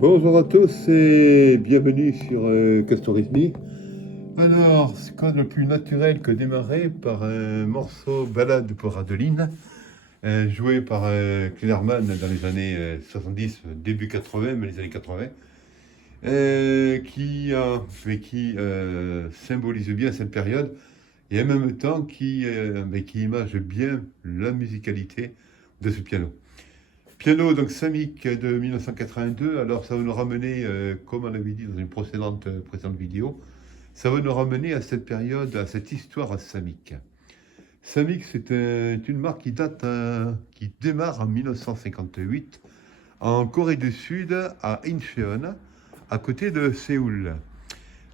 Bonjour à tous et bienvenue sur Castorisme. Alors, c'est quoi de plus naturel que démarrer par un morceau Ballade pour Adeline, joué par Kleinman dans les années 70, début 80, mais les années 80, qui symbolise bien cette période et en même temps qui image bien la musicalité de ce piano. Piano, donc Samick de 1982, alors ça va nous ramener, comme on avait dit dans une précédente vidéo, ça va nous ramener à cette période, à cette histoire à Samick. Samick, c'est une marque qui démarre en 1958 en Corée du Sud, à Incheon, à côté de Séoul.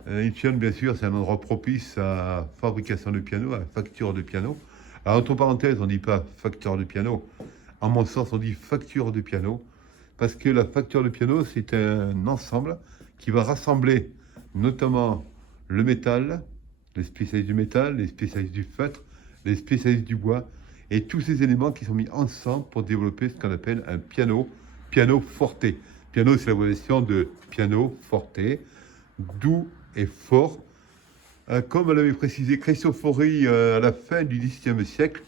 Incheon, bien sûr, c'est un endroit propice à la fabrication de piano, à la facture de piano. Alors, entre parenthèses, on ne dit pas facteur de piano. En mon sens, on dit facture de piano, parce que la facture de piano, c'est un ensemble qui va rassembler notamment le métal, les spécialistes du métal, les spécialistes du feutre, les spécialistes du bois, et tous ces éléments qui sont mis ensemble pour développer ce qu'on appelle un piano forte. Piano, c'est l'abréviation de piano forte, doux et fort. Comme l'avait précisé Cristofori à la fin du XVIIe siècle,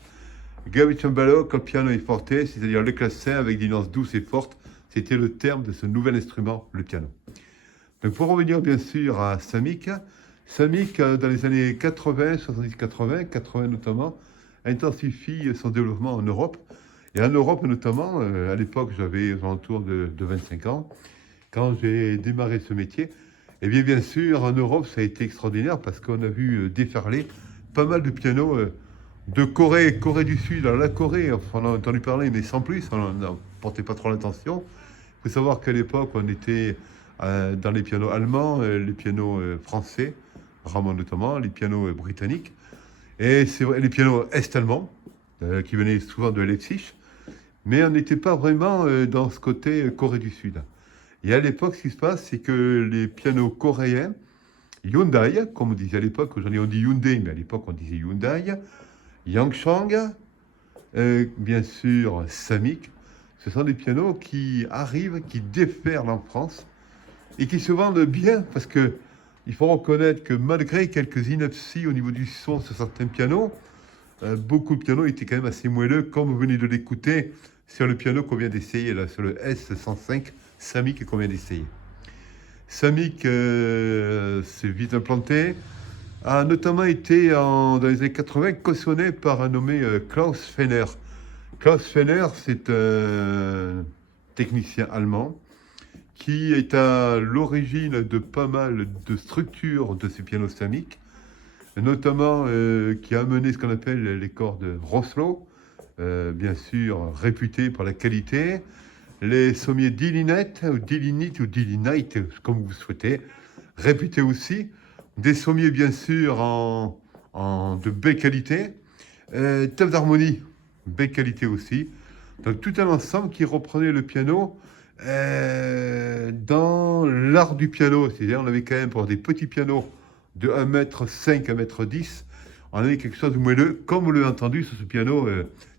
Gavicembalo, col piano et forte, c'est-à-dire le classin avec des nuances douces et fortes, c'était le terme de ce nouvel instrument, le piano. Donc pour revenir bien sûr à Samick, dans les années 80, 70-80, 80 notamment, intensifie son développement en Europe. Et en Europe notamment, à l'époque j'avais aux alentours de 25 ans, quand j'ai démarré ce métier, et bien sûr en Europe ça a été extraordinaire parce qu'on a vu déferler pas mal de pianos de Corée du Sud. Alors la Corée, on a entendu parler, mais sans plus, on n'a porté pas trop l'attention. Il faut savoir qu'à l'époque, on était dans les pianos allemands, les pianos français, Ramon notamment, les pianos britanniques, et c'est vrai, les pianos est-allemands, qui venaient souvent de Leipzig, mais on n'était pas vraiment dans ce côté Corée du Sud. Et à l'époque, ce qui se passe, c'est que les pianos coréens, Hyundai, comme on disait à l'époque, aujourd'hui on dit Hyundai, mais à l'époque on disait Hyundai, Yangchang, bien sûr Samick, ce sont des pianos qui arrivent, qui déferlent en France et qui se vendent bien parce que il faut reconnaître que malgré quelques inepties au niveau du son sur certains pianos, beaucoup de pianos étaient quand même assez moelleux, comme vous venez de l'écouter sur le piano qu'on vient d'essayer, là, sur le S105 Samick qu'on vient d'essayer. Samick s'est vite implanté, a notamment été, dans les années 80, cautionné par un nommé Klaus Fenner. Klaus Fenner, c'est un technicien allemand qui est à l'origine de pas mal de structures de ces pianos Samick, notamment qui a amené ce qu'on appelle les cordes Roslow, bien sûr réputés pour la qualité, les sommiers Dilinet, ou Dilinit, ou Dilinite, comme vous souhaitez, réputés aussi, des sommiers bien sûr de belle qualité, table d'harmonie, belle qualité aussi. Donc tout un ensemble qui reprenait le piano dans l'art du piano. C'est-à-dire on avait quand même pour des petits pianos de 1,5 m, 1,10 m, on avait quelque chose de moelleux, comme vous l'avez entendu sur ce piano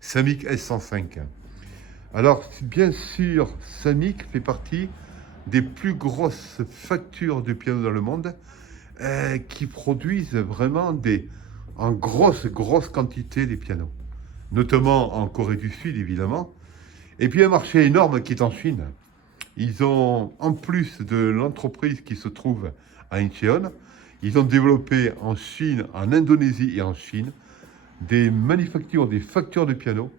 Samick S105. Alors bien sûr, Samick fait partie des plus grosses factures de piano dans le monde, qui produisent vraiment en grosse quantité des pianos, notamment en Corée du Sud évidemment, et puis un marché énorme qui est en Chine. Ils ont, en plus de l'entreprise qui se trouve à Incheon, ils ont développé en Chine, en Indonésie et en Chine, des manufactures, des factures de pianos,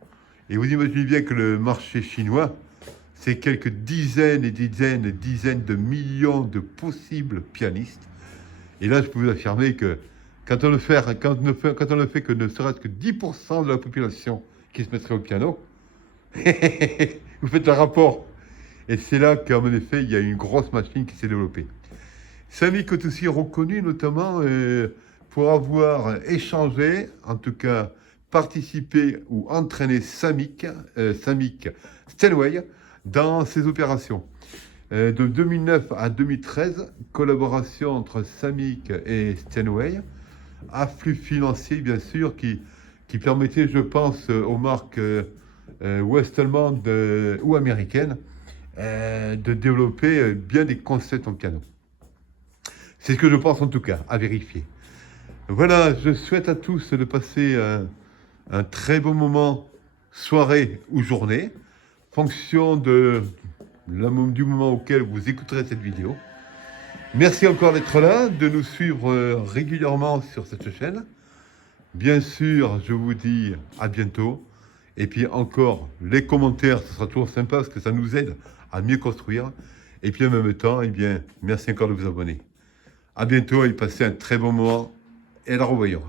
et vous imaginez bien que le marché chinois, c'est quelques dizaines et dizaines de millions de possibles pianistes. Et là, je peux vous affirmer que quand on ne fait que ne serait-ce que 10% de la population qui se mettrait au piano, vous faites un rapport. Et c'est là qu'en effet, il y a une grosse machine qui s'est développée. Samick est aussi reconnu notamment pour avoir échangé, en tout cas participé ou entraîné Samick Steinway dans ses opérations. De 2009 à 2013, collaboration entre Samick et Steinway, afflux financier bien sûr qui permettait, je pense, aux marques ouest-allemandes ou américaines, de développer bien des concepts en piano. C'est ce que je pense en tout cas, à vérifier. Voilà, je souhaite à tous de passer un très bon moment, soirée ou journée, fonction du moment auquel vous écouterez cette vidéo. Merci encore d'être là, de nous suivre régulièrement sur cette chaîne. Bien sûr, je vous dis à bientôt. Et puis encore, les commentaires, ce sera toujours sympa parce que ça nous aide à mieux construire. Et puis en même temps, eh bien, merci encore de vous abonner. À bientôt et passez un très bon moment et à la revoyure.